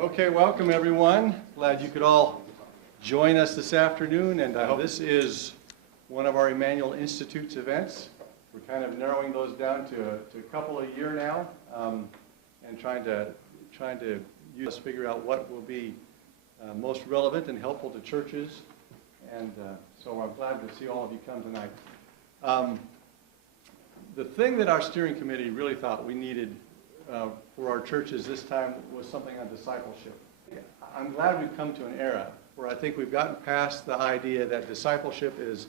Okay, welcome everyone. Glad you could all join us this afternoon, and I hope this is one of our Emmanuel Institute's events. We're kind of narrowing those down to a couple a year now, and trying to figure out what will be most relevant and helpful to churches. And so I'm glad to see all of you come tonight. The thing that our steering committee really thought we needed for our churches this time was something on discipleship. I'm glad we've come to an era where I think we've gotten past the idea that discipleship is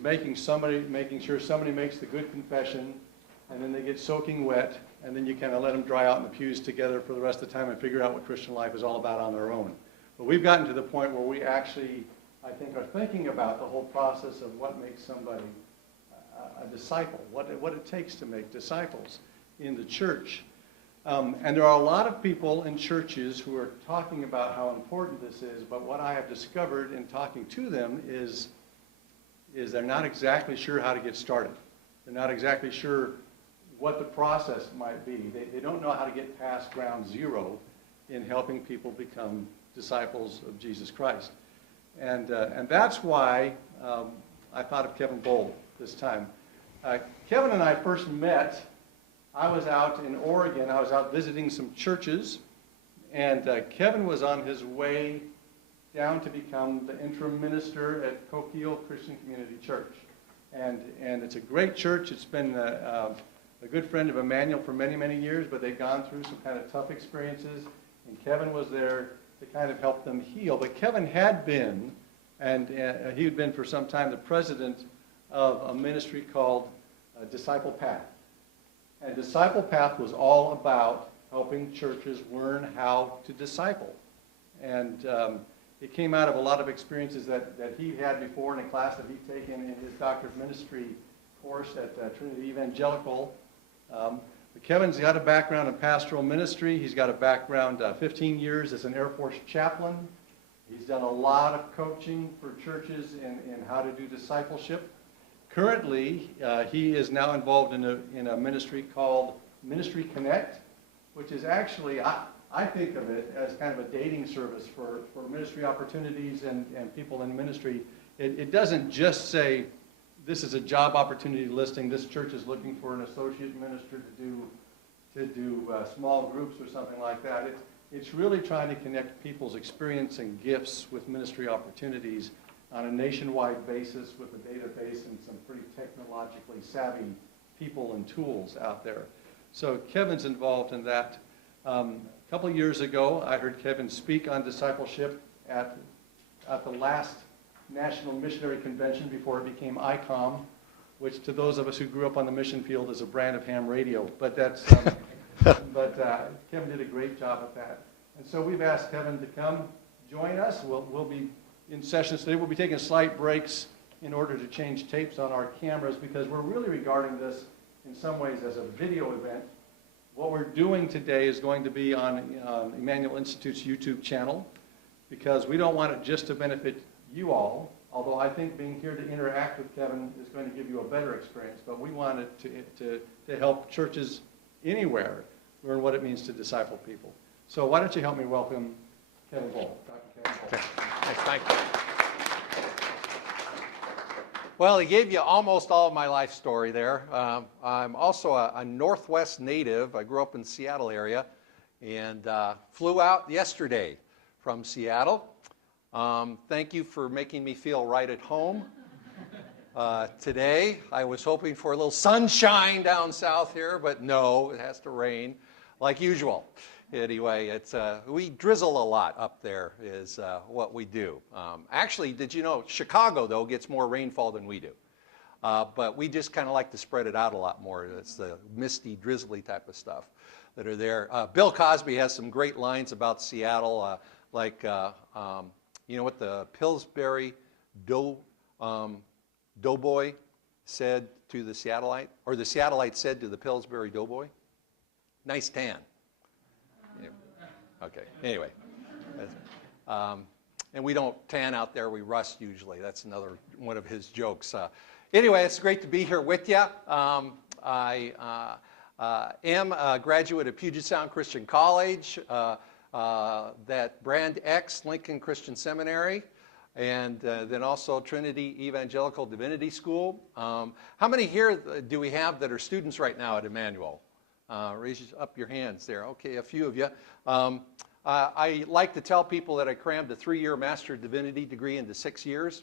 making sure somebody makes the good confession, and then they get soaking wet, and then you kind of let them dry out in the pews together for the rest of the time and figure out what Christian life is all about on their own. But we've gotten to the point where we actually, I think, are thinking about the whole process of what makes somebody a disciple, what it takes to make disciples in the church. And there are a lot of people in churches who are talking about how important this is, but what I have discovered in talking to them is they're not exactly sure how to get started. They're not exactly sure what the process might be. They don't know how to get past ground zero in helping people become disciples of Jesus Christ. And that's why I thought of Kevin Bold this time. Kevin and I first met. I was out in Oregon. I was out visiting some churches, and Kevin was on his way down to become the interim minister at Coquille Christian Community Church. And it's a great church. It's been a good friend of Emmanuel for many, many years, but they've gone through some kind of tough experiences, and Kevin was there to kind of help them heal. But Kevin had been, and he had been for some time, the president of a ministry called Disciple Path. And Disciple Path was all about helping churches learn how to disciple. And it came out of a lot of experiences that he had before in a class that he'd taken in his Doctor of Ministry course at Trinity Evangelical. Kevin's got a background in pastoral ministry. He's got a background, 15 years as an Air Force chaplain. He's done a lot of coaching for churches in how to do discipleship. Currently, he is now involved in a ministry called Ministry Connect, which is actually, I think of it as kind of a dating service for ministry opportunities and people in ministry. It doesn't just say, this is a job opportunity listing, this church is looking for an associate minister to do small groups or something like that. It's really trying to connect people's experience and gifts with ministry opportunities on a nationwide basis with a database and some pretty technologically savvy people and tools out there. So Kevin's involved in that. A couple of years ago, I heard Kevin speak on discipleship at the last National Missionary Convention before it became ICOM, which to those of us who grew up on the mission field is a brand of ham radio. But that's, Kevin did a great job at that. And so we've asked Kevin to come join us. We'll be in sessions today. We'll be taking slight breaks in order to change tapes on our cameras because we're really regarding this in some ways as a video event. What we're doing today is going to be on Emmanuel Institute's YouTube channel because we don't want it just to benefit you all, although I think being here to interact with Kevin is going to give you a better experience, but we want it to help churches anywhere learn what it means to disciple people. So why don't you help me welcome Kevin Bold, Dr. Kevin Bold. Okay. Thank you. Well, he gave you almost all of my life story there. I'm also a Northwest native. I grew up in the Seattle area and flew out yesterday from Seattle. Thank you for making me feel right at home. Today, I was hoping for a little sunshine down south here, but no, it has to rain like usual. Anyway, we drizzle a lot up there is what we do. Actually, did you know Chicago, though, gets more rainfall than we do. But we just kind of like to spread it out a lot more. It's the misty, drizzly type of stuff that are there. Bill Cosby has some great lines about Seattle, you know what the Pillsbury Doughboy said to the Seattleite? Or the Seattleite said to the Pillsbury Doughboy? Nice tan. Okay, anyway. And we don't tan out there, we rust usually. That's another one of his jokes. Anyway, it's great to be here with you. I am a graduate of Puget Sound Christian College. that Brand X Lincoln Christian Seminary, and then also Trinity Evangelical Divinity School. How many here do we have that are students right now at Emmanuel? Raise up your hands there. Okay, a few of you. I like to tell people that I crammed a 3-year Master of Divinity degree into 6 years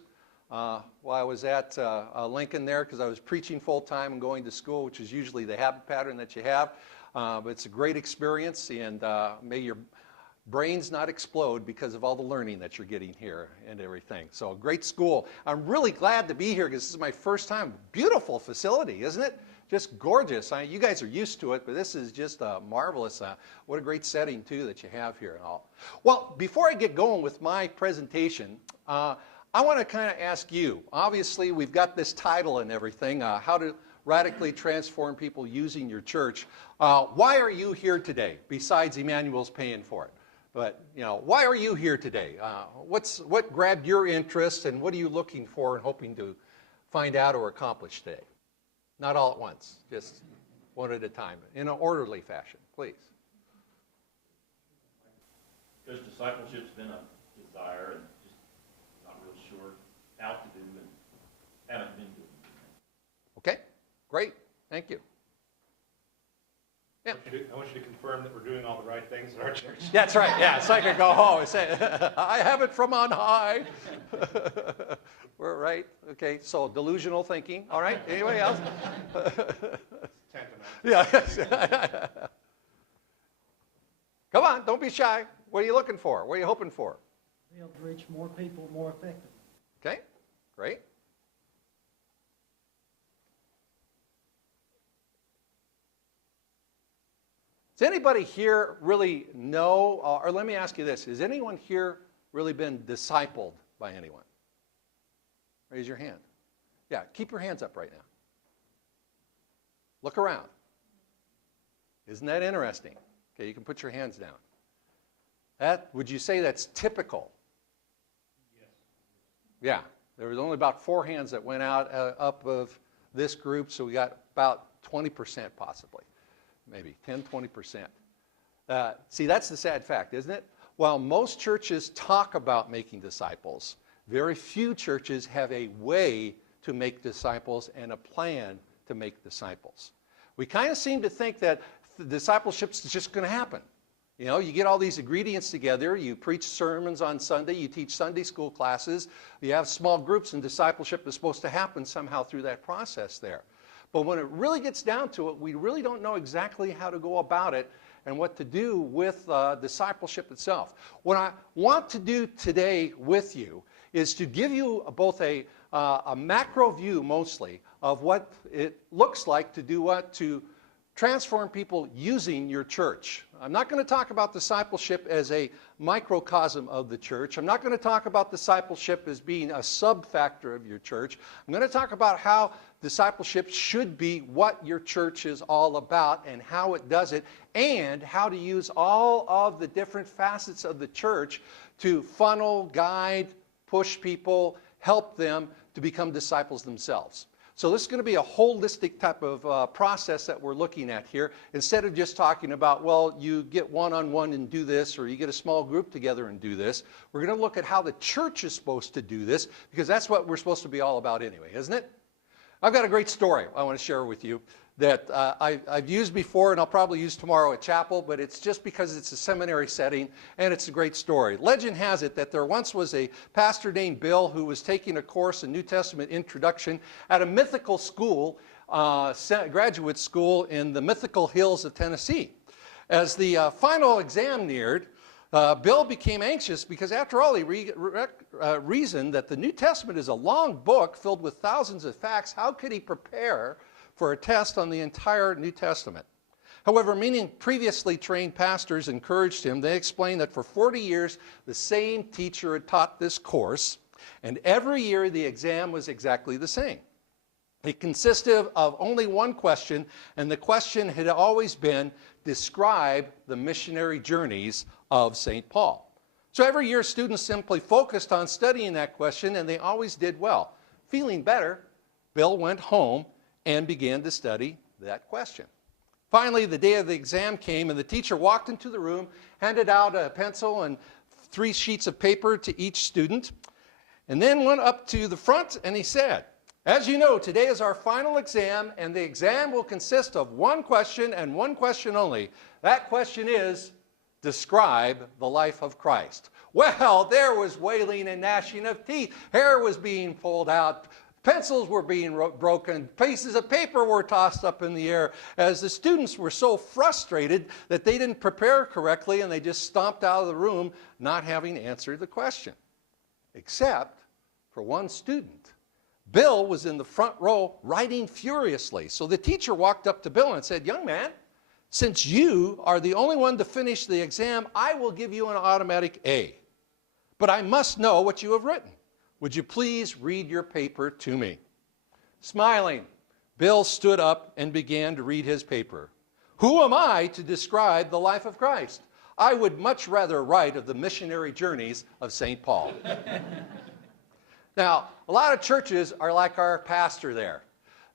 while I was at Lincoln there, because I was preaching full-time and going to school, which is usually the habit pattern that you have. But it's a great experience, and may your brains not explode because of all the learning that you're getting here and everything. So great school. I'm really glad to be here because this is my first time. Beautiful facility, isn't it? Just gorgeous. You guys are used to it, but this is just marvelous. What a great setting, too, that you have here and all. Well, before I get going with my presentation, I want to kind of ask you. Obviously, we've got this title and everything, how to radically transform people using your church. Why are you here today, besides Emmanuel's paying for it? But, you know, why are you here today? What grabbed your interest, and what are you looking for and hoping to find out or accomplish today? Not all at once, just one at a time, in an orderly fashion, please. Because discipleship's been a desire and just not real sure how to do and haven't been doing it. Okay, great, thank you. Yeah. I want you to confirm that we're doing all the right things in our church. That's right, yeah, so I can go home and say, I have it from on high. We're right, okay, so delusional thinking, all right, anybody else? Yeah. Come on, don't be shy. What are you looking for? What are you hoping for? Be able to reach more people more effectively. Okay, great. Does anybody here really know, or let me ask you this, has anyone here really been discipled by anyone? Raise your hand. Yeah, keep your hands up right now. Look around. Isn't that interesting? Okay, you can put your hands down. Would you say that's typical? Yes. Yeah, there was only about 4 hands that went out up of this group, so we got about 20% possibly. Maybe 10, 20%. See, that's the sad fact, isn't it? While most churches talk about making disciples, very few churches have a way to make disciples and a plan to make disciples. We kind of seem to think that discipleship is just going to happen. You know, you get all these ingredients together, you preach sermons on Sunday, you teach Sunday school classes, you have small groups, and discipleship is supposed to happen somehow through that process there. But when it really gets down to it, we really don't know exactly how to go about it and what to do with discipleship itself. What I want to do today with you is to give you both a macro view mostly of what it looks like to do what? To transform people using your church. I'm not going to talk about discipleship as a microcosm of the church. I'm not going to talk about discipleship as being a sub-factor of your church. I'm going to talk about how discipleship should be what your church is all about and how it does it, and how to use all of the different facets of the church to funnel, guide, push people, help them to become disciples themselves. So this is going to be a holistic type of process that we're looking at here. Instead of just talking about, well, you get one-on-one and do this, or you get a small group together and do this, we're going to look at how the church is supposed to do this, because that's what we're supposed to be all about anyway, isn't it? I've got a great story I want to share with you that I've used before, and I'll probably use tomorrow at chapel, but it's just because it's a seminary setting, and it's a great story. Legend has it that there once was a pastor named Bill who was taking a course in New Testament introduction at a mythical school, graduate school in the mythical hills of Tennessee. As the final exam neared, Bill became anxious because, after all, he reasoned that the New Testament is a long book filled with thousands of facts. How could he prepare for a test on the entire New Testament? However, many previously trained pastors encouraged him. They explained that for 40 years, the same teacher had taught this course, and every year the exam was exactly the same. It consisted of only one question, and the question had always been, describe the missionary journeys of St. Paul. So every year, students simply focused on studying that question, and they always did well. Feeling better, Bill went home and began to study that question. Finally, the day of the exam came, and the teacher walked into the room, handed out a pencil and 3 sheets of paper to each student, and then went up to the front and he said, "As you know, today is our final exam, and the exam will consist of one question and one question only. That question is, describe the life of Christ." Well, there was wailing and gnashing of teeth. Hair was being pulled out. Pencils were being broken. Pieces of paper were tossed up in the air as the students were so frustrated that they didn't prepare correctly and they just stomped out of the room not having answered the question. Except for one student. Bill was in the front row writing furiously. So the teacher walked up to Bill and said, "Young man, since you are the only one to finish the exam, I will give you an automatic A. But I must know what you have written. Would you please read your paper to me?" Smiling, Bill stood up and began to read his paper. "Who am I to describe the life of Christ? I would much rather write of the missionary journeys of St. Paul." Now, a lot of churches are like our pastor there.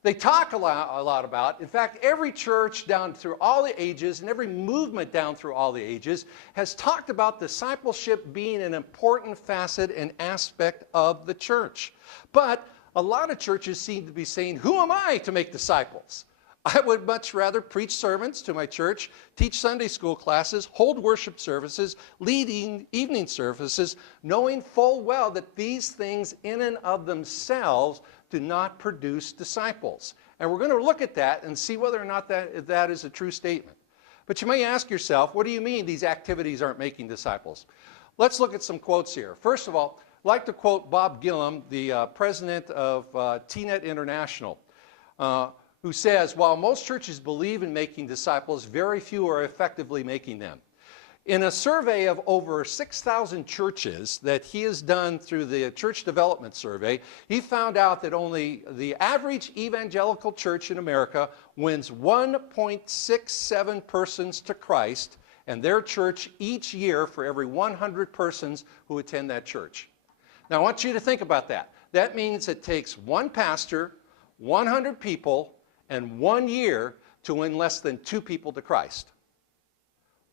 They talk a lot about, in fact, every church down through all the ages and every movement down through all the ages has talked about discipleship being an important facet and aspect of the church. But a lot of churches seem to be saying, "Who am I to make disciples? I would much rather preach sermons to my church, teach Sunday school classes, hold worship services, leading evening services, knowing full well that these things in and of themselves do not produce disciples." And we're going to look at that and see whether or not that is a true statement. But you may ask yourself, what do you mean these activities aren't making disciples? Let's look at some quotes here. First of all, I'd like to quote Bob Gillum, the president of TNET International, who says, "While most churches believe in making disciples, very few are effectively making them." In a survey of over 6,000 churches that he has done through the Church Development Survey, he found out that only the average evangelical church in America wins 1.67 persons to Christ and their church each year for every 100 persons who attend that church. Now I want you to think about that. That means it takes one pastor, 100 people, and 1 year to win less than 2 people to Christ.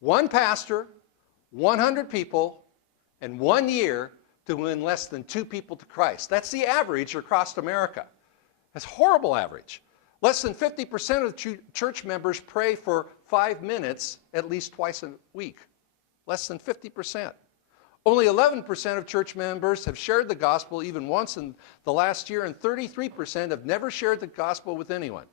One pastor, 100 people, and 1 year to win less than 2 people to Christ. That's the average across America. That's a horrible average. Less than 50% of church members pray for 5 minutes at least twice a week. Less than 50%. Only 11% of church members have shared the gospel even once in the last year, and 33% have never shared the gospel with anyone.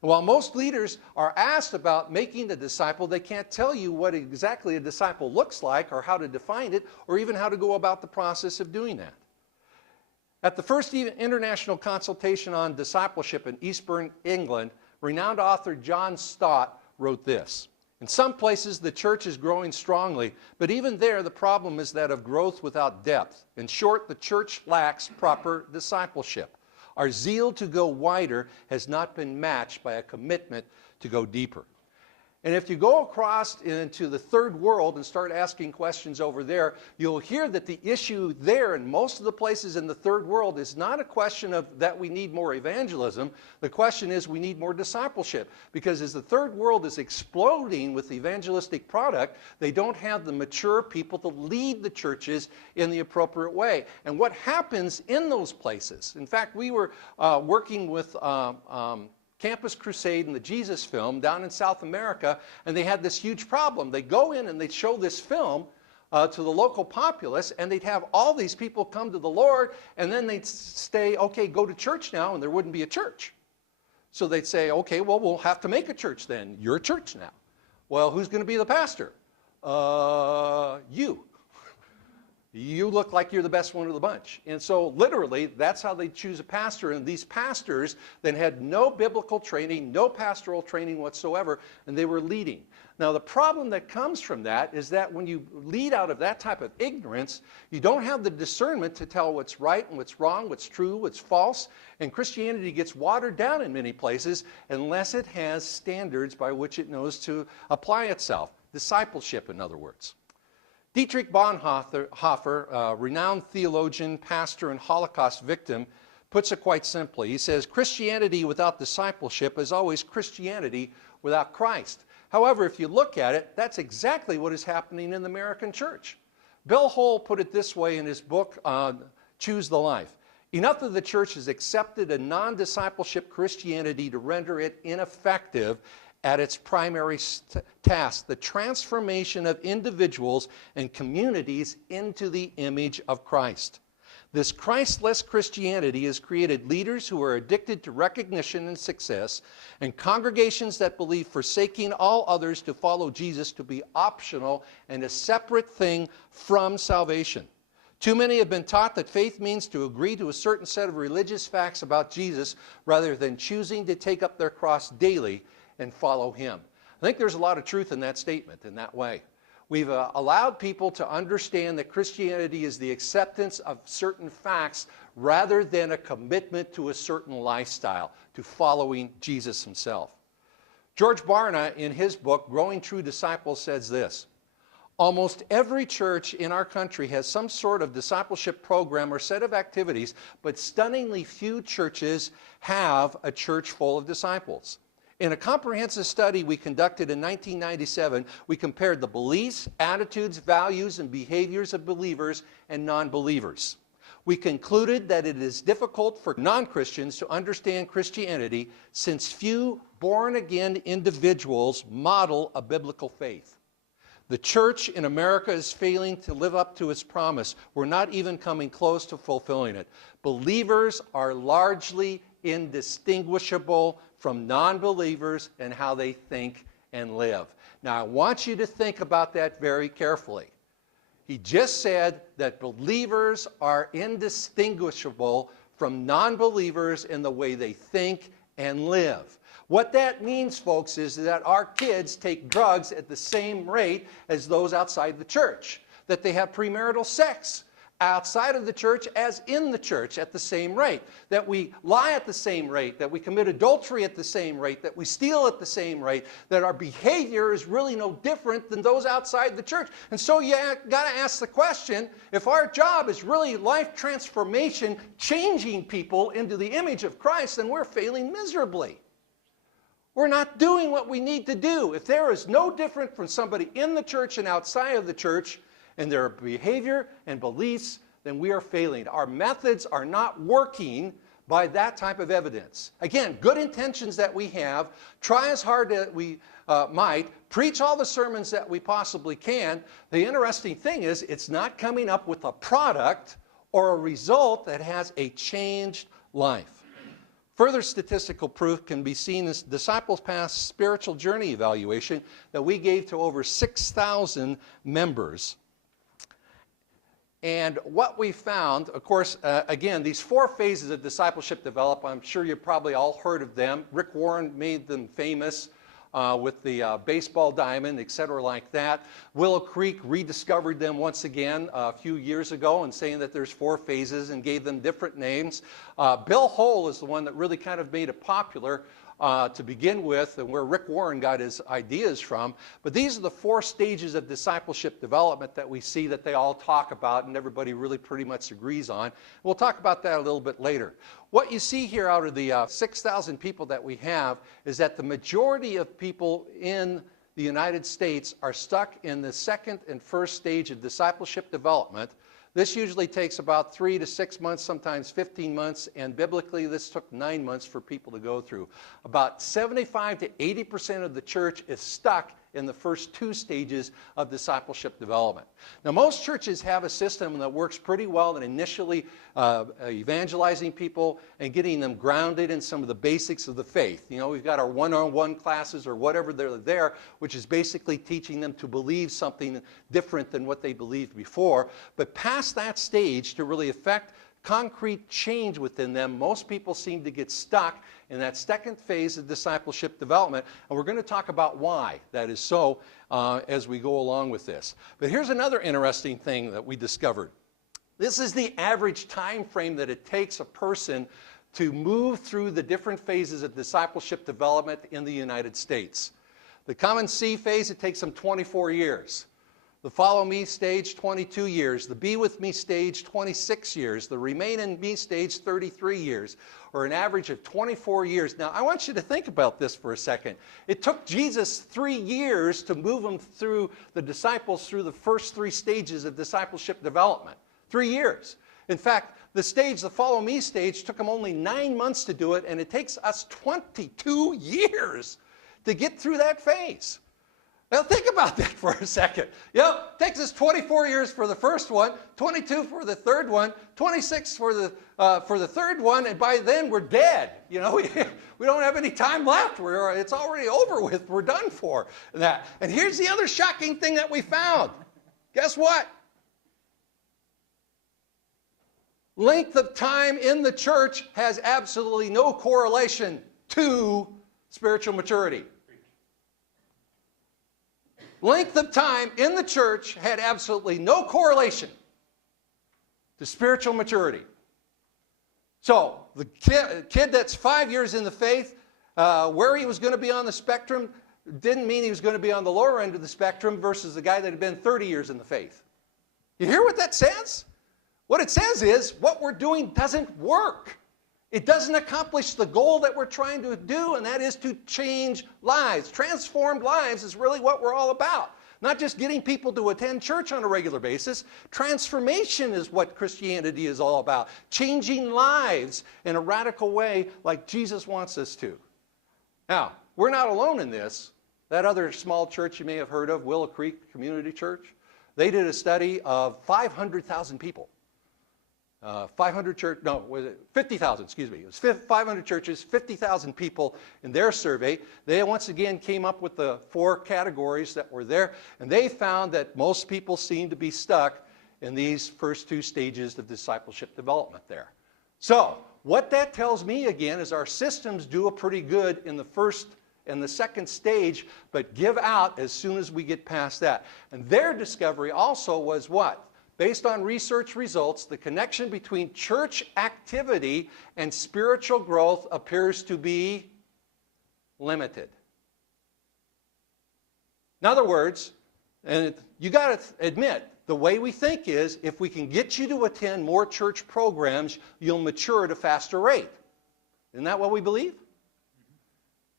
And while most leaders are asked about making a disciple, they can't tell you what exactly a disciple looks like or how to define it or even how to go about the process of doing that. At the first international consultation on discipleship in Eastbourne, England, renowned author John Stott wrote this: "In some places the church is growing strongly, but even there the problem is that of growth without depth. In short, the church lacks proper discipleship. Our zeal to go wider has not been matched by a commitment to go deeper." And if you go across into the third world and start asking questions over there, you'll hear that the issue there in most of the places in the third world is not a question of that we need more evangelism. The question is we need more discipleship. Because as the third world is exploding with evangelistic product, they don't have the mature people to lead the churches in the appropriate way. And what happens in those places? In fact, we were working with Campus Crusade and the Jesus Film down in South America, and they had this huge problem. They go in and they show this film to the local populace, and they'd have all these people come to the Lord, and then they'd say, "Okay, go to church now," and there wouldn't be a church. So they'd say, "Okay, well, we'll have to make a church then. You're a church now." "Well, who's going to be the pastor?" You. You look like you're the best one of the bunch." And so literally, that's how they choose a pastor. And these pastors then had no biblical training, no pastoral training whatsoever, and they were leading. Now, the problem that comes from that is that when you lead out of that type of ignorance, you don't have the discernment to tell what's right and what's wrong, what's true, what's false. And Christianity gets watered down in many places unless it has standards by which it knows to apply itself. Discipleship, in other words. Dietrich Bonhoeffer, renowned theologian, pastor, and Holocaust victim, puts it quite simply. He says, "Christianity without discipleship is always Christianity without Christ. However, if you look at it, that's exactly what is happening in the American church. Bill Hull put it this way in his book, Choose the Life. Enough of the church has accepted a non-discipleship Christianity to render it ineffective at its primary task, the transformation of individuals and communities into the image of Christ. This Christless Christianity has created leaders who are addicted to recognition and success, and congregations that believe forsaking all others to follow Jesus to be optional and a separate thing from salvation. Too many have been taught that faith means to agree to a certain set of religious facts about Jesus rather than choosing to take up their cross daily and follow him. I think there's a lot of truth in that statement in that way. We've allowed people to understand that Christianity is the acceptance of certain facts rather than a commitment to a certain lifestyle, to following Jesus himself. George Barna, in his book, Growing True Disciples, says this: almost every church in our country has some sort of discipleship program or set of activities, but stunningly few churches have a church full of disciples. In a comprehensive study we conducted in 1997, we compared the beliefs, attitudes, values, and behaviors of believers and non-believers. We concluded that it is difficult for non-Christians to understand Christianity since few born-again individuals model a biblical faith. The church in America is failing to live up to its promise. We're not even coming close to fulfilling it. Believers are largely indistinguishable from non-believers and how they think and live. Now, I want you to think about that very carefully. He just said that believers are indistinguishable from non-believers in the way they think and live. What that means, folks, is that our kids take drugs at the same rate as those outside the church, that they have premarital sex outside of the church as in the church at the same rate, that we lie at the same rate, that we commit adultery at the same rate, that we steal at the same rate, that our behavior is really no different than those outside the church. And so you got to ask the question, if our job is really life transformation, changing people into the image of Christ, then we're failing miserably. We're not doing what we need to do. If there is no different from somebody in the church and outside of the church, and their behavior and beliefs, then we are failing. Our methods are not working by that type of evidence. Again, good intentions that we have, try as hard as we might, preach all the sermons that we possibly can. The interesting thing is it's not coming up with a product or a result that has a changed life. Further statistical proof can be seen as Disciples Past spiritual journey evaluation that we gave to over 6,000 members. And what we found, of course, again, these 4 phases of discipleship development, I'm sure you've probably all heard of them. Rick Warren made them famous with the baseball diamond, etc. like that. Willow Creek rediscovered them once again a few years ago and saying that there's 4 phases and gave them different names. Bill Hull is the one that really kind of made it popular to begin with, and where Rick Warren got his ideas from. But these are the 4 stages of discipleship development that we see that they all talk about and everybody really pretty much agrees on. We'll talk about that a little bit later. What you see here out of the 6,000 people that we have is that the majority of people in the United States are stuck in the second and first stage of discipleship development. This usually takes about 3 to 6 months, sometimes 15 months, and biblically this took 9 months for people to go through. About 75 to 80% of the church is stuck in the first 2 stages of discipleship development. Now, most churches have a system that works pretty well in initially evangelizing people and getting them grounded in some of the basics of the faith. You know, we've got our one-on-one classes or whatever they're there, which is basically teaching them to believe something different than what they believed before. But past that stage, to really affect concrete change within them, most people seem to get stuck in that second phase of discipleship development, and we're going to talk about why that is so as we go along with this. But here's another interesting thing that we discovered. This is the average time frame that it takes a person to move through the different phases of discipleship development in the United States. The common C phase, it takes them 24 years. The follow me stage, 22 years. The be with me stage, 26 years. The remain in me stage, 33 years, or an average of 24 years. Now, I want you to think about this for a second. It took Jesus 3 years to move them through, the disciples through the first 3 stages of discipleship development. 3 years. In fact, the follow me stage, took them only 9 months to do it, and it takes us 22 years to get through that phase. Now think about that for a second. Yep, takes us 24 years for the first one, 22 for the third one, 26 for the third one, and by then we're dead. You know, we don't have any time left. It's already over with. We're done for that. And here's the other shocking thing that we found. Guess what? Length of time in the church has absolutely no correlation to spiritual maturity. Length of time in the church had absolutely no correlation to spiritual maturity. So the kid that's 5 years in the faith, where he was going to be on the spectrum didn't mean he was going to be on the lower end of the spectrum versus the guy that had been 30 years in the faith. You hear what that says? What it says is what we're doing doesn't work. It doesn't accomplish the goal that we're trying to do, and that is to change lives. Transformed lives is really what we're all about. Not just getting people to attend church on a regular basis. Transformation is what Christianity is all about. Changing lives in a radical way like Jesus wants us to. Now, we're not alone in this. That other small church you may have heard of, Willow Creek Community Church, they did a study of 500,000 people. 50,000, excuse me. It was 500 churches, 50,000 people in their survey. They once again came up with the 4 categories that were there, and they found that most people seem to be stuck in these first 2 stages of discipleship development there. So, what that tells me again is our systems do a pretty good in the first and the second stage, but give out as soon as we get past that. And their discovery also was what? Based on research results, the connection between church activity and spiritual growth appears to be limited. In other words, and you got to admit, the way we think is if we can get you to attend more church programs, you'll mature at a faster rate. Isn't that what we believe?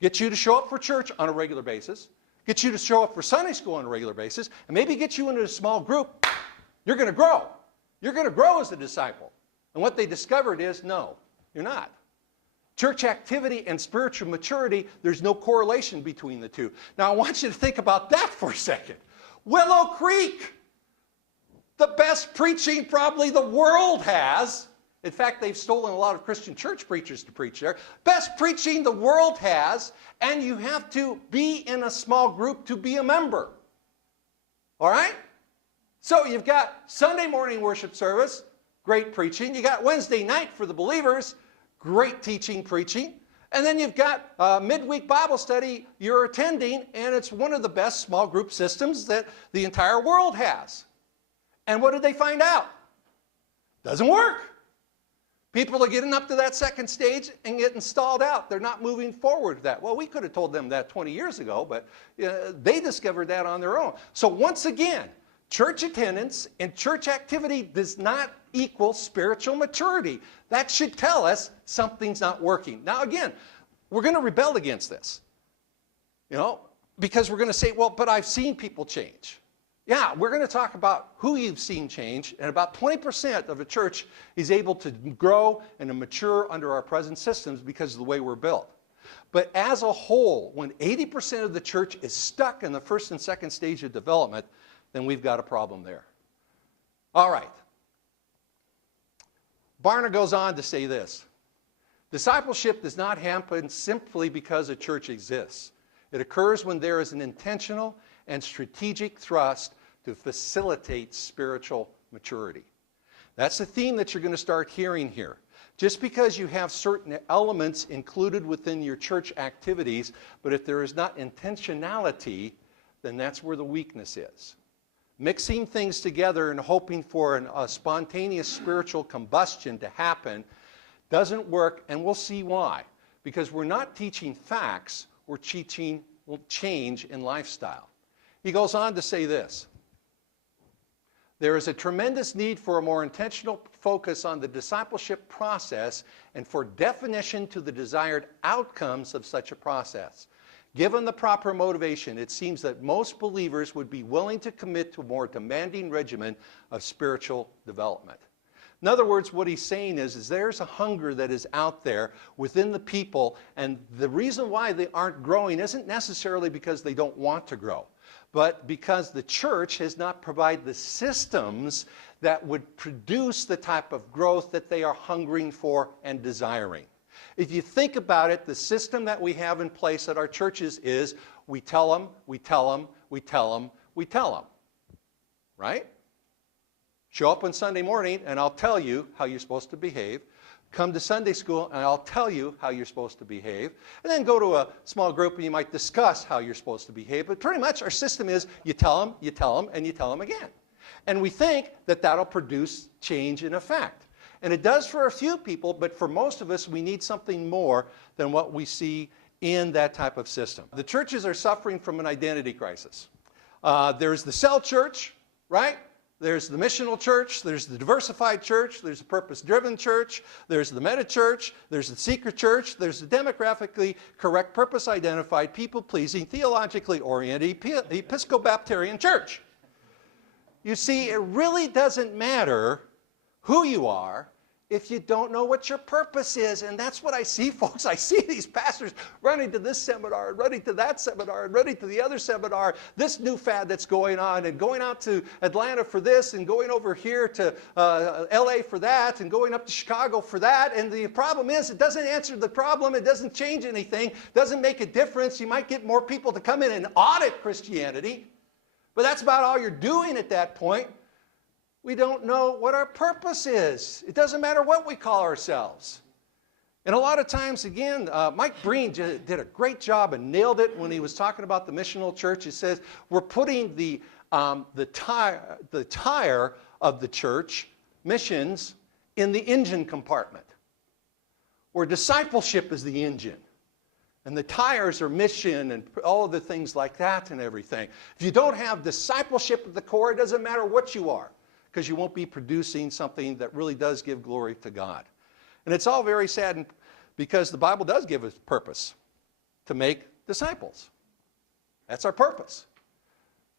Get you to show up for church on a regular basis, get you to show up for Sunday school on a regular basis, and maybe get you into a small group. You're going to grow. You're going to grow as a disciple. And what they discovered is, no, you're not. Church activity and spiritual maturity, there's no correlation between the two. Now, I want you to think about that for a second. Willow Creek, the best preaching probably the world has. In fact, they've stolen a lot of Christian church preachers to preach there. Best preaching the world has, and you have to be in a small group to be a member. All right? So you've got Sunday morning worship service, great preaching. You got Wednesday night for the believers, great teaching, preaching. And then you've got midweek Bible study you're attending, and it's one of the best small group systems that the entire world has. And what did they find out? Doesn't work. People are getting up to that second stage and getting stalled out. They're not moving forward with that. Well, we could have told them that 20 years ago, but they discovered that on their own. So once again, church attendance and church activity does not equal spiritual maturity. That should tell us something's not working. Now again, we're going to rebel against this, because we're going to say, well, but I've seen people change. Yeah, we're going to talk about who you've seen change, and about 20% of a church is able to grow and to mature under our present systems because of the way we're built. But as a whole, when 80% of the church is stuck in the first and second stage of development, then we've got a problem there. All right. Barna goes on to say this. Discipleship does not happen simply because a church exists. It occurs when there is an intentional and strategic thrust to facilitate spiritual maturity. That's the theme that you're going to start hearing here. Just because you have certain elements included within your church activities, but if there is not intentionality, then that's where the weakness is. Mixing things together and hoping for a spontaneous spiritual combustion to happen doesn't work, and we'll see why. Because we're not teaching facts, we're teaching change in lifestyle. He goes on to say this. There is a tremendous need for a more intentional focus on the discipleship process and for definition to the desired outcomes of such a process. Given the proper motivation, it seems that most believers would be willing to commit to a more demanding regimen of spiritual development. In other words, what he's saying is there's a hunger that is out there within the people, and the reason why they aren't growing isn't necessarily because they don't want to grow, but because the church has not provided the systems that would produce the type of growth that they are hungering for and desiring. If you think about it, the system that we have in place at our churches is we tell them, we tell them, we tell them, we tell them. Right? Show up on Sunday morning and I'll tell you how you're supposed to behave. Come to Sunday school and I'll tell you how you're supposed to behave. And then go to a small group and you might discuss how you're supposed to behave. But pretty much our system is you tell them, and you tell them again. And we think that that'll produce change in effect. And it does for a few people, but for most of us, we need something more than what we see in that type of system. The churches are suffering from an identity crisis. There's the cell church, right? There's the missional church, there's the diversified church, there's the purpose-driven church, there's the meta-church, there's the secret church, there's the demographically correct, purpose-identified, people-pleasing, theologically oriented, Episcopalian church. You see, it really doesn't matter who you are if you don't know what your purpose is. And that's what I see, folks. I see these pastors running to this seminar and running to that seminar and running to the other seminar, this new fad that's going on, and going out to Atlanta for this and going over here to LA for that and going up to Chicago for that. And the problem is it doesn't answer the problem. It doesn't change anything. Doesn't make a difference. You might get more people to come in and audit Christianity, but that's about all you're doing at that point. We don't know what our purpose is. It doesn't matter what we call ourselves. And a lot of times, again, Mike Breen did a great job and nailed it when he was talking about the missional church. He says, we're putting the tire of the church, missions, in the engine compartment, where discipleship is the engine. And the tires are mission and all of the things like that and everything. If you don't have discipleship at the core, it doesn't matter what you are, because you won't be producing something that really does give glory to God. And it's all very sad because the Bible does give us purpose to make disciples. That's our purpose.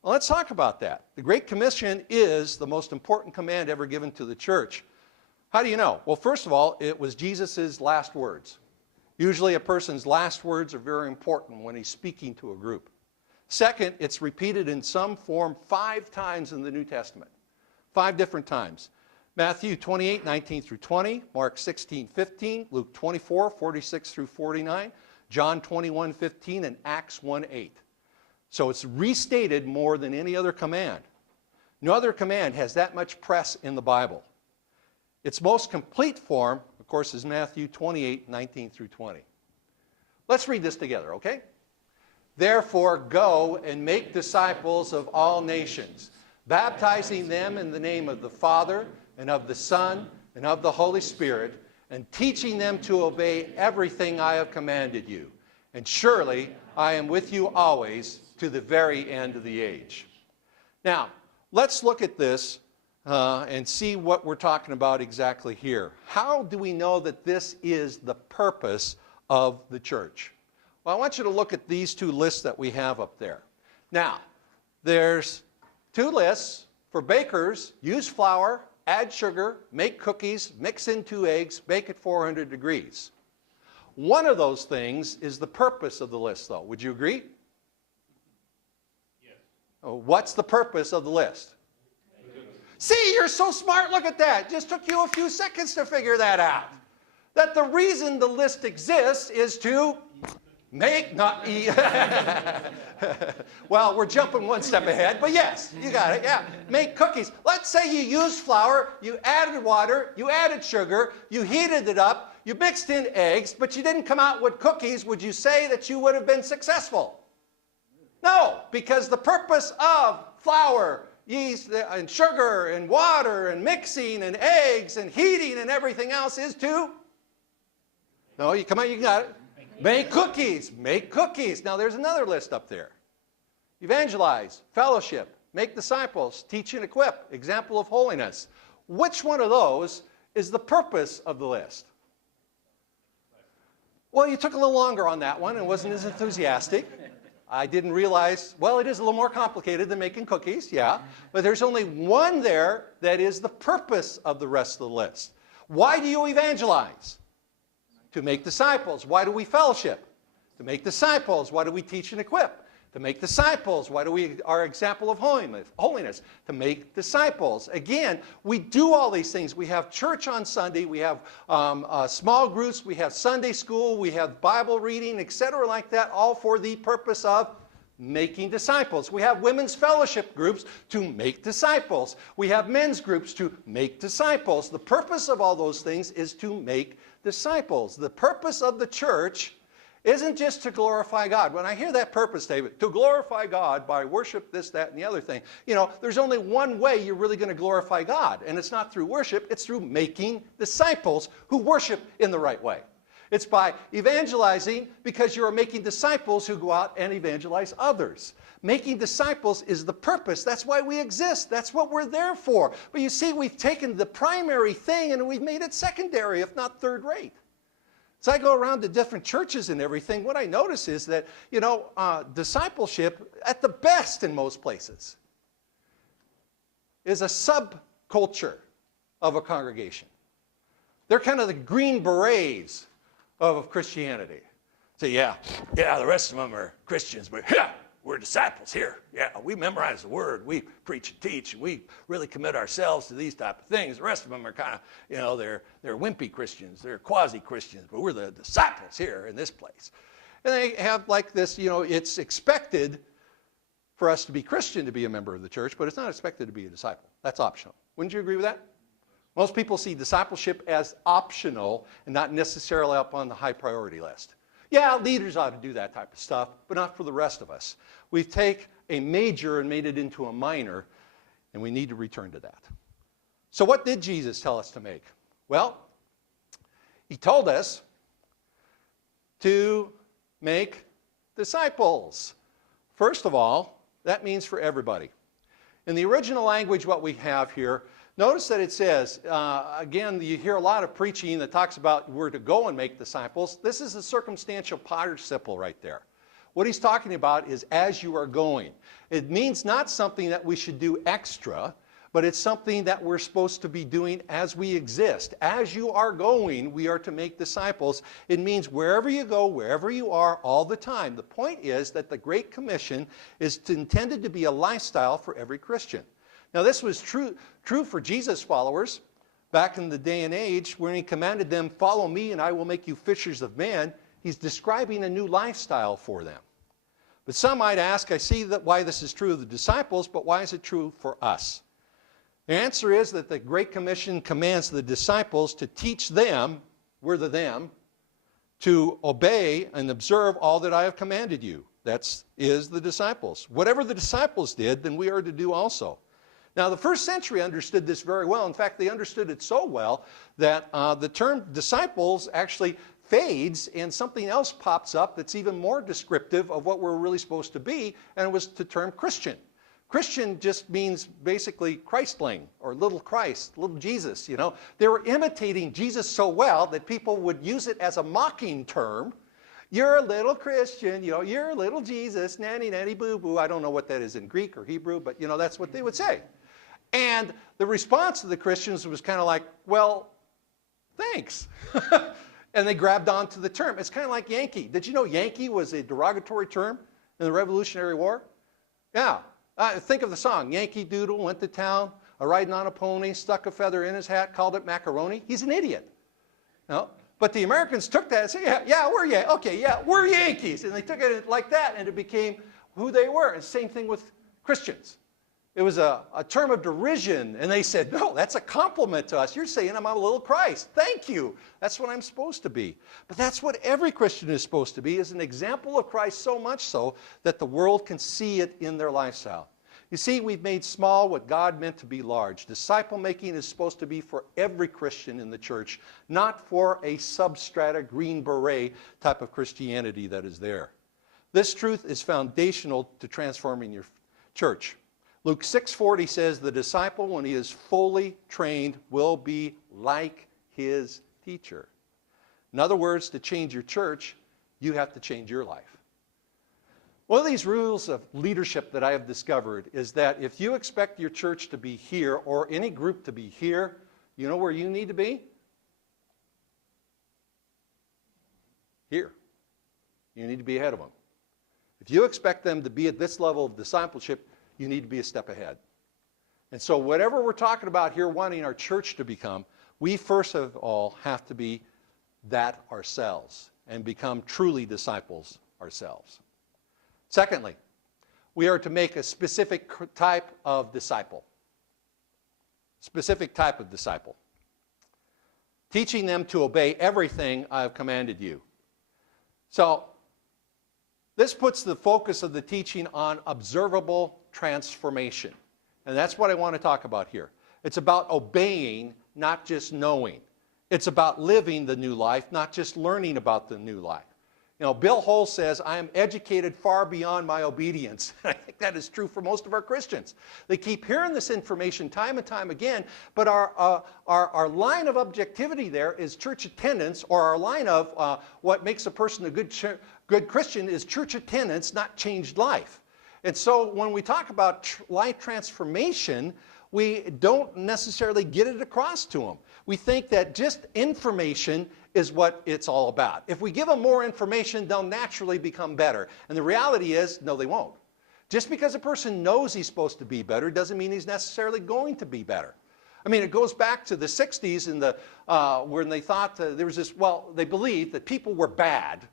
Well, let's talk about that. The Great Commission is the most important command ever given to the church. How do you know? Well, first of all, it was Jesus' last words. Usually a person's last words are very important when he's speaking to a group. Second, it's repeated in some form 5 times in the New Testament. 5 different times. Matthew 28, 19 through 20, Mark 16, 15, Luke 24, 46 through 49, John 21, 15, and Acts 1, 8. So it's restated more than any other command. No other command has that much press in the Bible. Its most complete form, of course, is Matthew 28, 19 through 20. Let's read this together, okay? Therefore, go and make disciples of all nations, baptizing them in the name of the Father, and of the Son, and of the Holy Spirit, and teaching them to obey everything I have commanded you. And surely I am with you always to the very end of the age. Now, let's look at this and see what we're talking about exactly here. How do we know that this is the purpose of the church? Well, I want you to look at these 2 lists that we have up there. Now, there's 2 lists for bakers: use flour, add sugar, make cookies, mix in 2 eggs, bake at 400 degrees. One of those things is the purpose of the list, though. Would you agree? Yes. Oh, what's the purpose of the list? See, you're so smart. Look at that. Just took you a few seconds to figure that out. That the reason the list exists is to make, not eat. Well, we're jumping one step ahead, but yes, you got it, yeah. Make cookies. Let's say you used flour, you added water, you added sugar, you heated it up, you mixed in eggs, but you didn't come out with cookies. Would you say that you would have been successful? No, because the purpose of flour, yeast, and sugar, and water, and mixing, and eggs, and heating, and everything else is to... No, you come on, you got it. Make cookies. Make cookies. Now, there's another list up there. Evangelize, fellowship, make disciples, teach and equip, example of holiness. Which one of those is the purpose of the list? Well, you took a little longer on that one and wasn't as enthusiastic. I didn't realize, well, it is a little more complicated than making cookies, yeah. But there's only one there that is the purpose of the rest of the list. Why do you evangelize? To make disciples. Why do we fellowship? To make disciples. Why do we teach and equip? To make disciples. Why do we, our example of holiness? To make disciples. Again, we do all these things. We have church on Sunday. We have small groups. We have Sunday school. We have Bible reading, etc. like that, all for the purpose of making disciples. We have women's fellowship groups to make disciples. We have men's groups to make disciples. The purpose of all those things is to make disciples. The purpose of the church isn't just to glorify God. When I hear that purpose, David, to glorify God by worship, this, that, and the other thing, you know, there's only one way you're really going to glorify God, and it's not through worship, it's through making disciples who worship in the right way. It's by evangelizing because you are making disciples who go out and evangelize others. Making disciples is the purpose. That's why we exist. That's what we're there for. But you see, we've taken the primary thing and we've made it secondary, if not third rate. So I go around to different churches and everything. What I notice is that, you know, discipleship, at the best in most places, is a subculture of a congregation. They're kind of the Green Berets of Christianity. So yeah, the rest of them are Christians, but yeah, we're disciples here. Yeah, we memorize the word, we preach and teach, and we really commit ourselves to these type of things. The rest of them are kind of, you know, they're wimpy Christians, they're quasi-Christians, but we're the disciples here in this place. And they have like this, you know, it's expected for us to be Christian to be a member of the church, but it's not expected to be a disciple. That's optional. Wouldn't you agree with that? Most people see discipleship as optional and not necessarily up on the high priority list. Yeah, leaders ought to do that type of stuff, but not for the rest of us. We take a major and made it into a minor, and we need to return to that. So what did Jesus tell us to make? Well, he told us to make disciples. First of all, that means for everybody. In the original language, what we have here, notice that it says, again, you hear a lot of preaching that talks about we're to go and make disciples. This is a circumstantial participle right there. What he's talking about is as you are going. It means not something that we should do extra, but it's something that we're supposed to be doing as we exist. As you are going, we are to make disciples. It means wherever you go, wherever you are, all the time. The point is that the Great Commission is intended to be a lifestyle for every Christian. Now, this was true for Jesus' followers back in the day and age when he commanded them, follow me and I will make you fishers of men. He's describing a new lifestyle for them. But some might ask, I see that why this is true of the disciples, but why is it true for us? The answer is that the Great Commission commands the disciples to teach them, we're the them, to obey and observe all that I have commanded you. That is the disciples. Whatever the disciples did, then we are to do also. Now, the first century understood this very well. In fact, they understood it so well that the term disciples actually fades and something else pops up that's even more descriptive of what we're really supposed to be, and it was the term Christian. Christian just means basically Christling or little Christ, little Jesus, you know. They were imitating Jesus so well that people would use it as a mocking term. You're a little Christian, you know, you're a little Jesus, nanny, nanny, boo-boo. I don't know what that is in Greek or Hebrew, but, you know, that's what they would say. And the response of the Christians was kind of like, well, thanks. And they grabbed onto the term. It's kind of like Yankee. Did you know Yankee was a derogatory term in the Revolutionary War? Yeah. Think of the song, Yankee Doodle went to town, riding on a pony, stuck a feather in his hat, called it macaroni. He's an idiot. No? But the Americans took that and said, we're Yankees. And they took it like that, and it became who they were. And same thing with Christians. It was a term of derision, and they said, no, that's a compliment to us. You're saying I'm a little Christ. Thank you. That's what I'm supposed to be. But that's what every Christian is supposed to be, is an example of Christ, so much so that the world can see it in their lifestyle. You see, we've made small what God meant to be large. Disciple making is supposed to be for every Christian in the church, not for a substrata, green beret type of Christianity that is there. This truth is foundational to transforming your church. Luke 6:40 says, the disciple, when he is fully trained, will be like his teacher. In other words, to change your church, you have to change your life. One of these rules of leadership that I have discovered is that if you expect your church to be here or any group to be here, you know where you need to be? Here. You need to be ahead of them. If you expect them to be at this level of discipleship, you need to be a step ahead. And so whatever we're talking about here, wanting our church to become, we first of all have to be that ourselves and become truly disciples ourselves. Secondly, we are to make a specific type of disciple. Specific type of disciple. Teaching them to obey everything I have commanded you. So, this puts the focus of the teaching on observable transformation. And that's what I want to talk about here. It's about obeying, not just knowing. It's about living the new life, not just learning about the new life. You know, Bill Hull says, I am educated far beyond my obedience. I think that is true for most of our Christians. They keep hearing this information time and time again, but our line of objectivity there is church attendance, or our line of what makes a person a good Christian is church attendance, not changed life. And so when we talk about life transformation, we don't necessarily get it across to them. We think that just information is what it's all about. If we give them more information, they'll naturally become better. And the reality is, no, they won't. Just because a person knows he's supposed to be better doesn't mean he's necessarily going to be better. I mean, it goes back to the 60s when they thought there was this, well, they believed that people were bad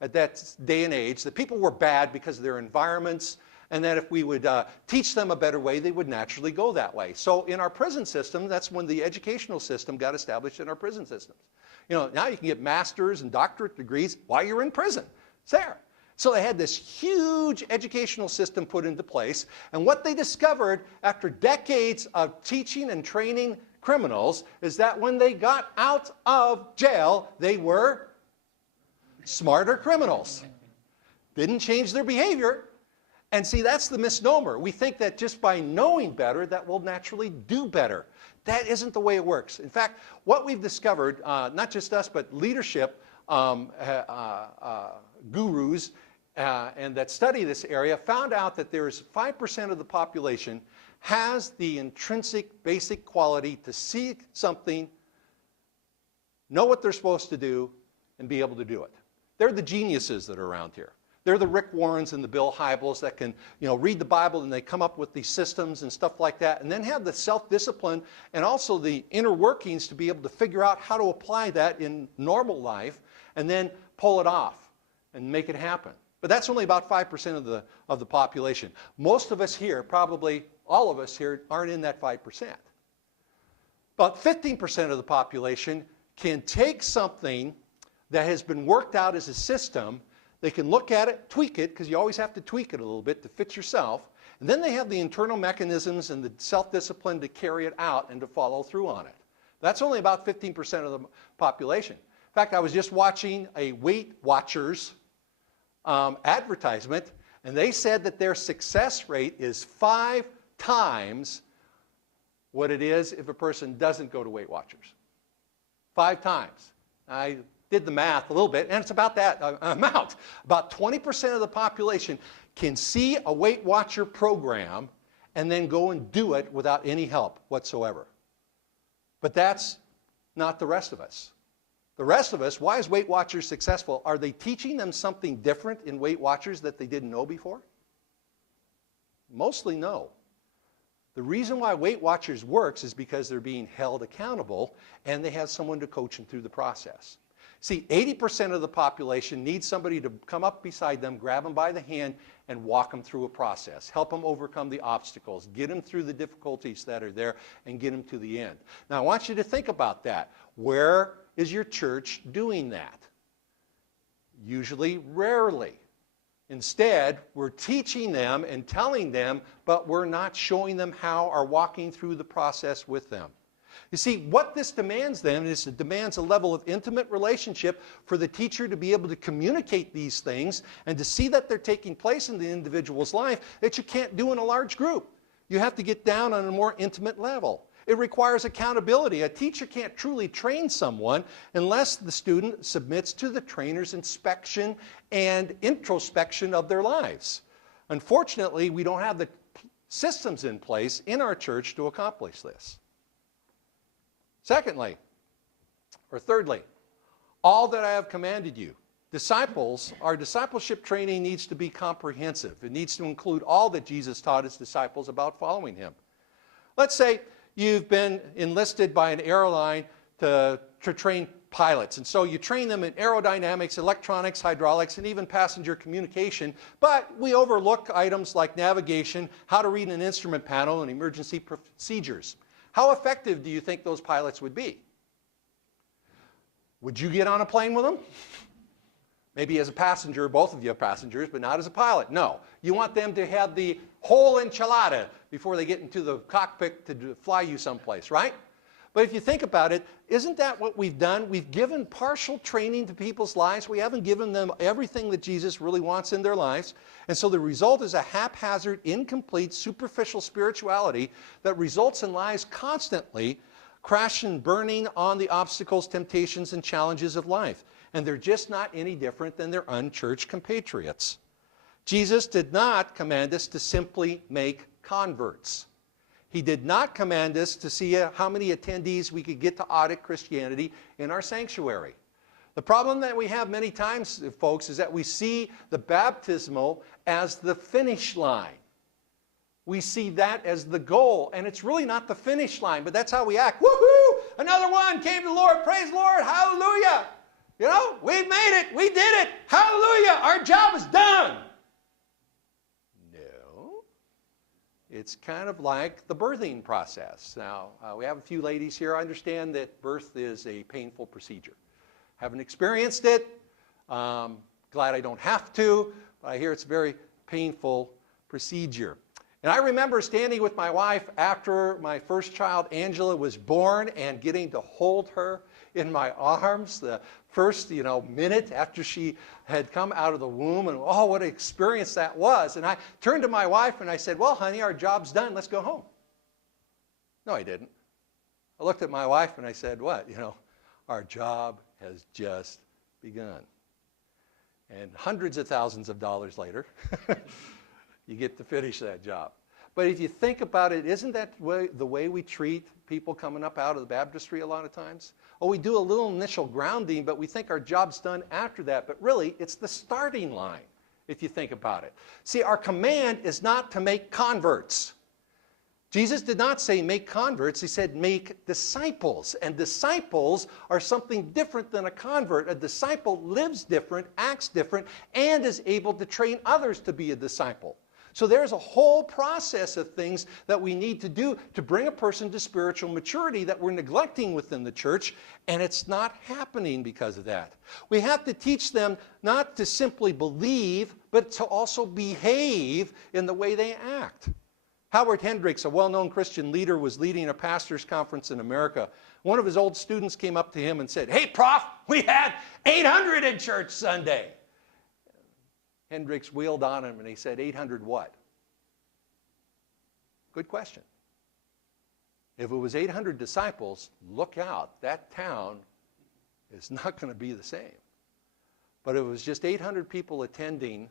at that day and age, that people were bad because of their environments, and that if we would teach them a better way, they would naturally go that way. So in our prison system, that's when the educational system got established in our prison systems. You know, now you can get master's and doctorate degrees while you're in prison. It's there. So they had this huge educational system put into place, and what they discovered after decades of teaching and training criminals is that when they got out of jail, they were smarter criminals. Didn't change their behavior. And see, that's the misnomer. We think that just by knowing better, that we'll naturally do better. That isn't the way it works. In fact, what we've discovered, not just us, but leadership gurus and that study this area, found out that there's 5% of the population has the intrinsic basic quality to see something, know what they're supposed to do, and be able to do it. They're the geniuses that are around here. They're the Rick Warrens and the Bill Hybels that can, you know, read the Bible and they come up with these systems and stuff like that, and then have the self-discipline and also the inner workings to be able to figure out how to apply that in normal life and then pull it off and make it happen. But that's only about 5% of the population. Most of us here, probably all of us here, aren't in that 5%. About 15% of the population can take something that has been worked out as a system. They can look at it, tweak it, because you always have to tweak it a little bit to fit yourself. And then they have the internal mechanisms and the self-discipline to carry it out and to follow through on it. That's only about 15% of the population. In fact, I was just watching a Weight Watchers advertisement, and they said that their success rate is 5 times what it is if a person doesn't go to Weight Watchers. 5 times. I did the math a little bit, and it's about that amount. About 20% of the population can see a Weight Watcher program and then go and do it without any help whatsoever. But that's not the rest of us. The rest of us, why is Weight Watchers successful? Are they teaching them something different in Weight Watchers that they didn't know before? Mostly no. The reason why Weight Watchers works is because they're being held accountable and they have someone to coach them through the process. See, 80% of the population needs somebody to come up beside them, grab them by the hand, and walk them through a process. Help them overcome the obstacles, get them through the difficulties that are there, and get them to the end. Now, I want you to think about that. Where is your church doing that? Usually, rarely. Instead, we're teaching them and telling them, but we're not showing them how or walking through the process with them. You see, what this demands then is it demands a level of intimate relationship for the teacher to be able to communicate these things and to see that they're taking place in the individual's life that you can't do in a large group. You have to get down on a more intimate level. It requires accountability. A teacher can't truly train someone unless the student submits to the trainer's inspection and introspection of their lives. Unfortunately, we don't have the systems in place in our church to accomplish this. Secondly, or thirdly, all that I have commanded you. Our discipleship training needs to be comprehensive. It needs to include all that Jesus taught his disciples about following him. Let's say you've been enlisted by an airline to train pilots. And so you train them in aerodynamics, electronics, hydraulics, and even passenger communication. But we overlook items like navigation, how to read an instrument panel, and emergency procedures. How effective do you think those pilots would be? Would you get on a plane with them? Maybe as a passenger, both of you are passengers, but not as a pilot. No. You want them to have the whole enchilada before they get into the cockpit to fly you someplace, right? But if you think about it, isn't that what we've done? We've given partial training to people's lives. We haven't given them everything that Jesus really wants in their lives. And so the result is a haphazard, incomplete, superficial spirituality that results in lives constantly crashing and burning on the obstacles, temptations, and challenges of life. And they're just not any different than their unchurched compatriots. Jesus did not command us to simply make converts. He did not command us to see how many attendees we could get to audit Christianity in our sanctuary. The problem that we have many times, folks, is that we see the baptismal as the finish line. We see that as the goal, and it's really not the finish line, but that's how we act. Woohoo! Another one came to the Lord. Praise the Lord. Hallelujah. You know, we've made it. We did it. Hallelujah. Our job is done. No. It's kind of like the birthing process. Now, we have a few ladies here. I understand that birth is a painful procedure. Haven't experienced it. Glad I don't have to, but I hear it's a very painful procedure. And I remember standing with my wife after my first child, Angela, was born and getting to hold her in my arms the first, minute after she had come out of the womb. And oh, what an experience that was. And I turned to my wife and I said, well, honey, our job's done. Let's go home. No, I didn't. I looked at my wife and I said, what? Our job has just begun. And hundreds of thousands of dollars later, you get to finish that job. But if you think about it, isn't that the way we treat people coming up out of the baptistry a lot of times? Oh, we do a little initial grounding, but we think our job's done after that. But really, it's the starting line, if you think about it. See, our command is not to make converts. Jesus did not say make converts. He said make disciples. And disciples are something different than a convert. A disciple lives different, acts different, and is able to train others to be a disciple. So there's a whole process of things that we need to do to bring a person to spiritual maturity that we're neglecting within the church, and it's not happening because of that. We have to teach them not to simply believe, but to also behave in the way they act. Howard Hendricks, a well-known Christian leader, was leading a pastor's conference in America. One of his old students came up to him and said, "Hey, Prof, we had 800 in church Sunday." Hendricks wheeled on him and he said, 800 what? Good question. If it was 800 disciples, look out. That town is not going to be the same. But if it was just 800 people attending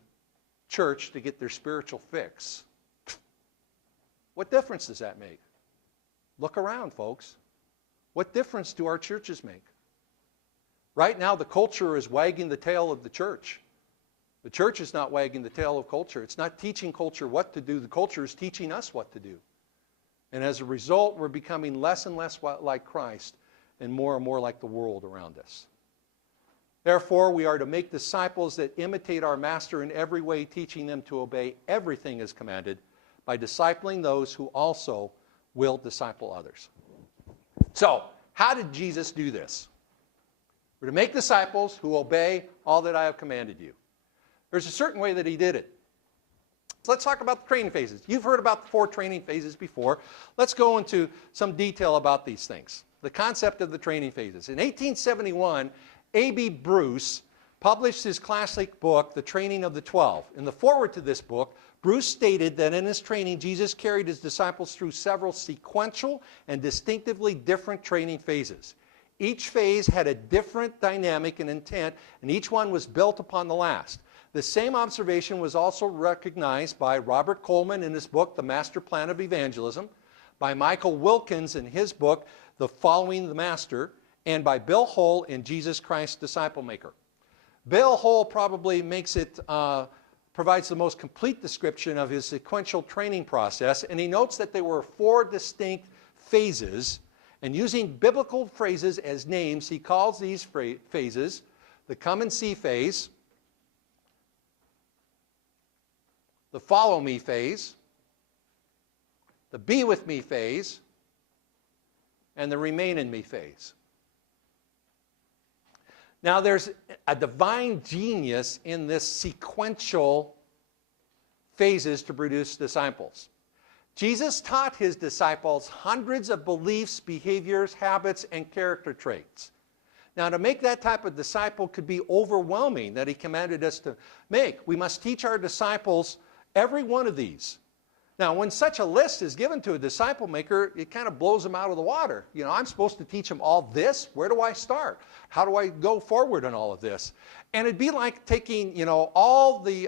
church to get their spiritual fix, what difference does that make? Look around, folks. What difference do our churches make? Right now, the culture is wagging the tail of the church. The church is not wagging the tail of culture. It's not teaching culture what to do. The culture is teaching us what to do. And as a result, we're becoming less and less like Christ and more like the world around us. Therefore, we are to make disciples that imitate our Master in every way, teaching them to obey everything as commanded by discipling those who also will disciple others. So, how did Jesus do this? We're to make disciples who obey all that I have commanded you. There's a certain way that he did it. So let's talk about the training phases. You've heard about the 4 training phases before. Let's go into some detail about these things. The concept of the training phases. In 1871, A.B. Bruce published his classic book, The Training of the 12. In the foreword to this book, Bruce stated that in his training, Jesus carried his disciples through several sequential and distinctively different training phases. Each phase had a different dynamic and intent, and each one was built upon the last. The same observation was also recognized by Robert Coleman in his book, The Master Plan of Evangelism, by Michael Wilkins in his book, The Following the Master, and by Bill Hull in Jesus Christ Disciple Maker. Bill Hull probably provides the most complete description of his sequential training process, and he notes that there were 4 distinct phases, and using biblical phrases as names, he calls these phases the come and see phase, the follow me phase, the be with me phase, and the remain in me phase. Now there's a divine genius in this sequential phases to produce disciples. Jesus taught his disciples hundreds of beliefs, behaviors, habits, and character traits. Now, to make that type of disciple could be overwhelming that he commanded us to make. We must teach our disciples every one of these. Now, when such a list is given to a disciple maker, it kind of blows them out of the water. You know, I'm supposed to teach them all this. Where do I start? How do I go forward in all of this? And it'd be like taking, you know, all the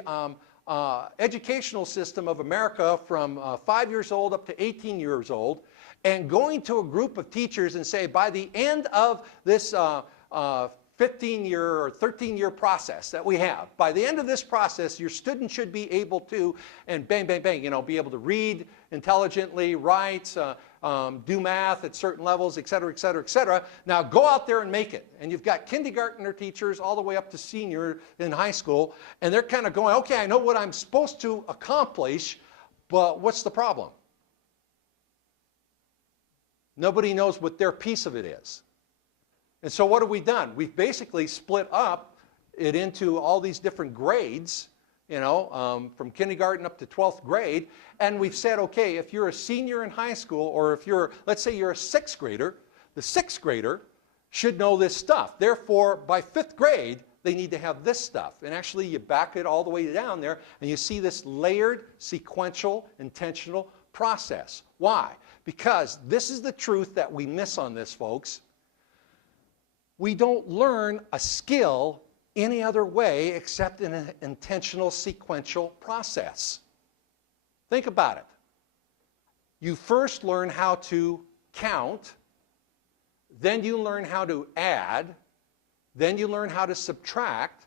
educational system of America from 5 years old up to 18 years old and going to a group of teachers and say, by the end of this 15-year or 13-year process that we have, by the end of this process, your student should be able to, and bang, bang, bang, you know, be able to read intelligently, write, do math at certain levels, et cetera, et cetera, et cetera. Now go out there and make it. And you've got kindergartner teachers all the way up to senior in high school, and they're kind of going, okay, I know what I'm supposed to accomplish, but what's the problem? Nobody knows what their piece of it is. And so what have we done? We've basically split up it into all these different grades, you know, from kindergarten up to 12th grade. And we've said, okay, if you're a senior in high school, or if you're, let's say you're a 6th grader, the 6th grader should know this stuff. Therefore, by 5th grade, they need to have this stuff. And actually, you back it all the way down there, and you see this layered, sequential, intentional process. Why? Because this is the truth that we miss on this, folks. We don't learn a skill any other way except in an intentional sequential process. Think about it. You first learn how to count, then you learn how to add, then you learn how to subtract,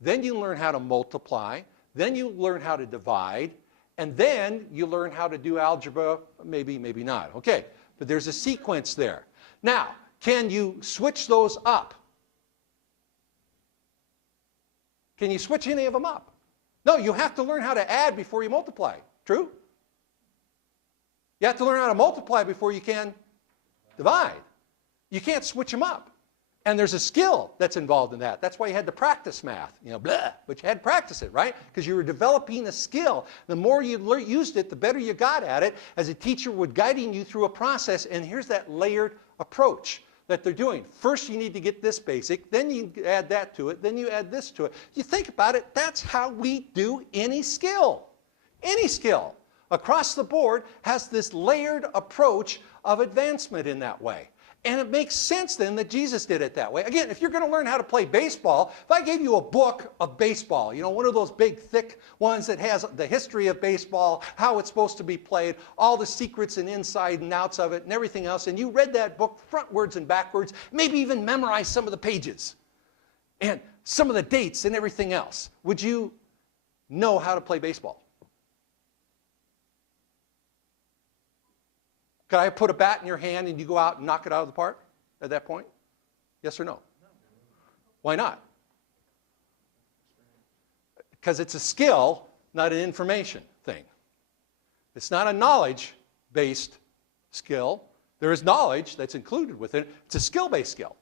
then you learn how to multiply, then you learn how to divide, and then you learn how to do algebra, maybe, maybe not. Okay, but there's a sequence there. Now, can you switch those up? Can you switch any of them up? No, you have to learn how to add before you multiply. True? You have to learn how to multiply before you can divide. You can't switch them up. And there's a skill that's involved in that. That's why you had to practice math. You know, blah, but you had to practice it, right? Because you were developing a skill. The more you used it, the better you got at it, as a teacher would guiding you through a process. And here's that layered approach that they're doing. First, you need to get this basic, then you add that to it, then you add this to it. You think about it, that's how we do any skill. Any skill across the board has this layered approach of advancement in that way. And it makes sense then that Jesus did it that way. Again, if you're going to learn how to play baseball, if I gave you a book of baseball, you know, one of those big, thick ones that has the history of baseball, how it's supposed to be played, all the secrets and inside and outs of it and everything else, and you read that book frontwards and backwards, maybe even memorized some of the pages and some of the dates and everything else, would you know how to play baseball? Could I put a bat in your hand and you go out and knock it out of the park at that point? Yes or no? Why not? Because it's a skill, not an information thing. It's not a knowledge-based skill. There is knowledge that's included with it. It's a skill-based skill.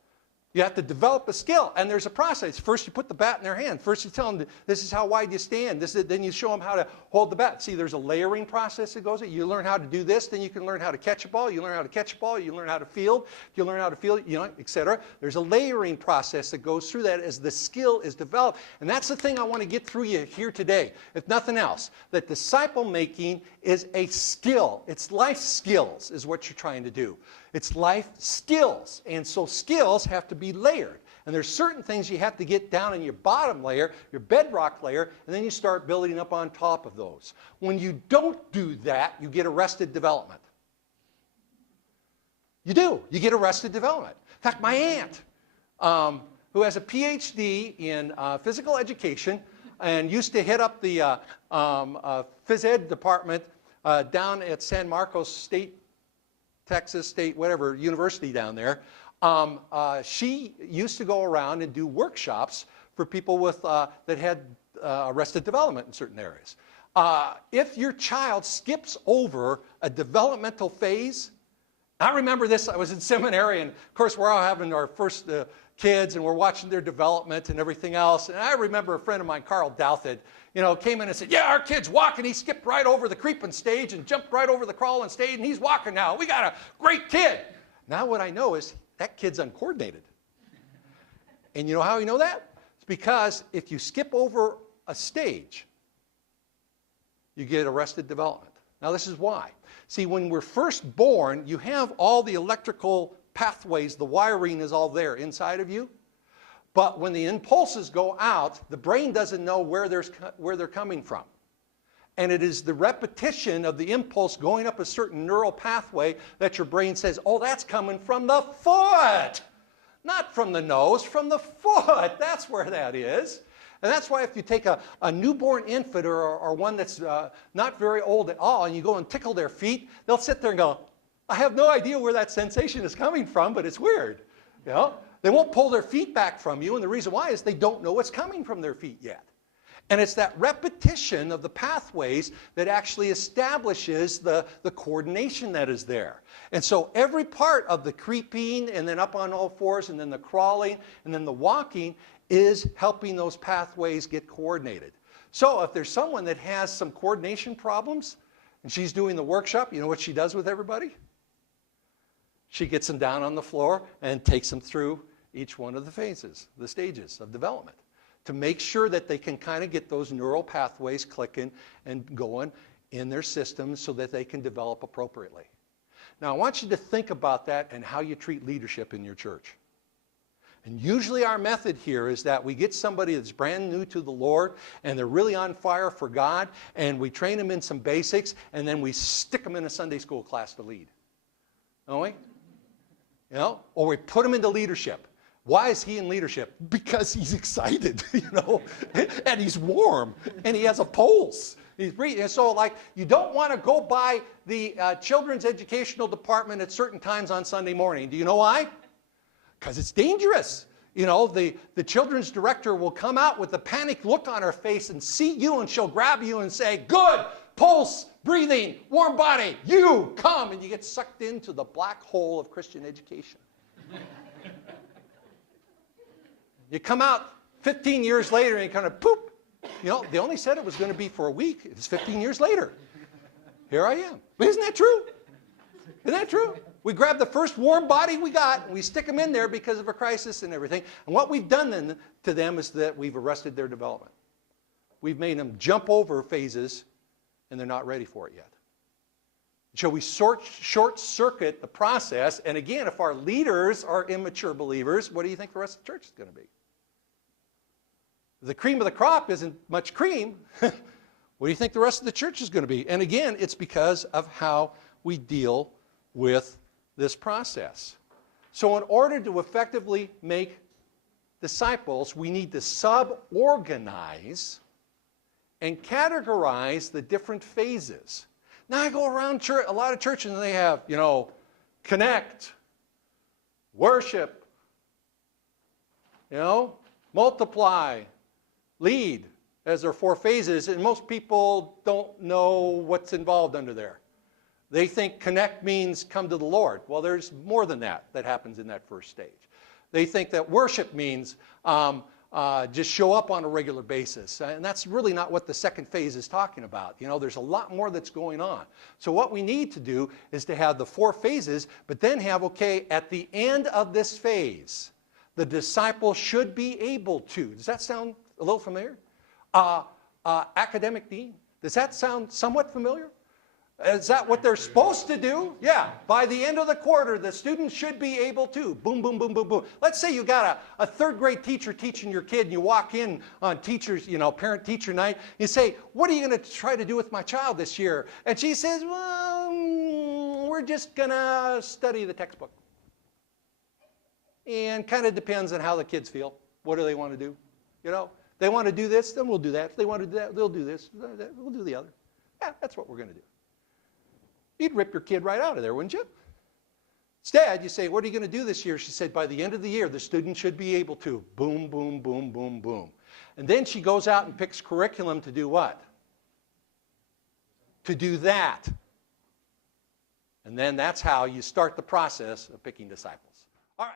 You have to develop a skill, and there's a process. First, you put the bat in their hand. First, you tell them, this is how wide you stand. Then you show them how to hold the bat. See, there's a layering process that goes in. You learn how to do this, then you can learn how to catch a ball. You learn how to catch a ball. You learn how to field. You learn how to field, et cetera. There's a layering process that goes through that as the skill is developed. And that's the thing I want to get through you here today, if nothing else, that disciple making is a skill. It's life skills is what you're trying to do. It's life skills. And so skills have to be layered. And there's certain things you have to get down in your bottom layer, your bedrock layer, and then you start building up on top of those. When you don't do that, you get arrested development. You do. You get arrested development. In fact, my aunt, who has a PhD in physical education and used to head up the phys ed department down at San Marcos State, Texas State, whatever, university down there, she used to go around and do workshops for people with, that had arrested development in certain areas. If your child skips over a developmental phase, I remember this, I was in seminary, and of course we're all having our first kids, and we're watching their development and everything else. And I remember a friend of mine, Carl Douthit, came in and said, yeah, our kid's walking. He skipped right over the creeping stage and jumped right over the crawling stage, and he's walking now. We got a great kid. Now what I know is that kid's uncoordinated. And you know how you know that? It's because if you skip over a stage, you get arrested development. Now this is why. See, when we're first born, you have all the electrical pathways, the wiring is all there inside of you. But when the impulses go out, the brain doesn't know where they're coming from. And it is the repetition of the impulse going up a certain neural pathway that your brain says, oh, that's coming from the foot. Not from the nose, from the foot. That's where that is. And that's why if you take a newborn infant or one that's not very old at all, and you go and tickle their feet, they'll sit there and go, I have no idea where that sensation is coming from, but it's weird. They won't pull their feet back from you, and the reason why is they don't know what's coming from their feet yet. And it's that repetition of the pathways that actually establishes the coordination that is there. And so every part of the creeping and then up on all fours and then the crawling and then the walking is helping those pathways get coordinated. So if there's someone that has some coordination problems and she's doing the workshop, you know what she does with everybody? She gets them down on the floor and takes them through each one of the phases, the stages of development, to make sure that they can kind of get those neural pathways clicking and going in their systems so that they can develop appropriately. Now, I want you to think about that and how you treat leadership in your church. And usually our method here is that we get somebody that's brand new to the Lord and they're really on fire for God, and we train them in some basics, and then we stick them in a Sunday school class to lead. Don't we? Or we put them into leadership. Why is he in leadership? Because he's excited, and he's warm, and he has a pulse. He's breathing. And so, you don't want to go by the children's educational department at certain times on Sunday morning. Do you know why? Because it's dangerous. The children's director will come out with a panicked look on her face and see you, and she'll grab you and say, good, pulse, breathing, warm body, you come, and you get sucked into the black hole of Christian education. You come out 15 years later and you kind of poop. They only said it was going to be for a week. It's 15 years later. Here I am. But isn't that true? Isn't that true? We grab the first warm body we got, and we stick them in there because of a crisis and everything. And what we've done then to them is that we've arrested their development. We've made them jump over phases, and they're not ready for it yet. So we short-circuit the process. And again, if our leaders are immature believers, what do you think the rest of the church is going to be? The cream of the crop isn't much cream. What do you think the rest of the church is going to be? And again, it's because of how we deal with this process. So in order to effectively make disciples, we need to sub-organize and categorize the different phases. Now I go around church, a lot of churches, and they have, connect, worship, multiply, lead as their 4 phases, and most people don't know what's involved under there. They think connect means come to the Lord. Well, there's more than that happens in that first stage. They think that worship means just show up on a regular basis. And that's really not what the second phase is talking about. You know, there's a lot more that's going on. So what we need to do is to have the 4 phases, but then have, okay, at the end of this phase, the disciple should be able to. Does that sound a little familiar? Academic dean. Does that sound somewhat familiar? Is that what they're supposed to do? Yeah. By the end of the quarter, the students should be able to. Boom, boom, boom, boom, boom. Let's say you got a 3rd grade teacher teaching your kid, and you walk in on teachers, parent-teacher night. You say, what are you going to try to do with my child this year? And she says, well, we're just going to study the textbook. And kind of depends on how the kids feel. What do they want to do? You know, they want to do this, then we'll do that. If they want to do that, they'll do this. We'll do the other. Yeah, that's what we're going to do. You'd rip your kid right out of there, wouldn't you? Instead, you say, what are you going to do this year? She said, by the end of the year, the student should be able to. Boom, boom, boom, boom, boom. And then she goes out and picks curriculum to do what? To do that. And then that's how you start the process of picking disciples. All right.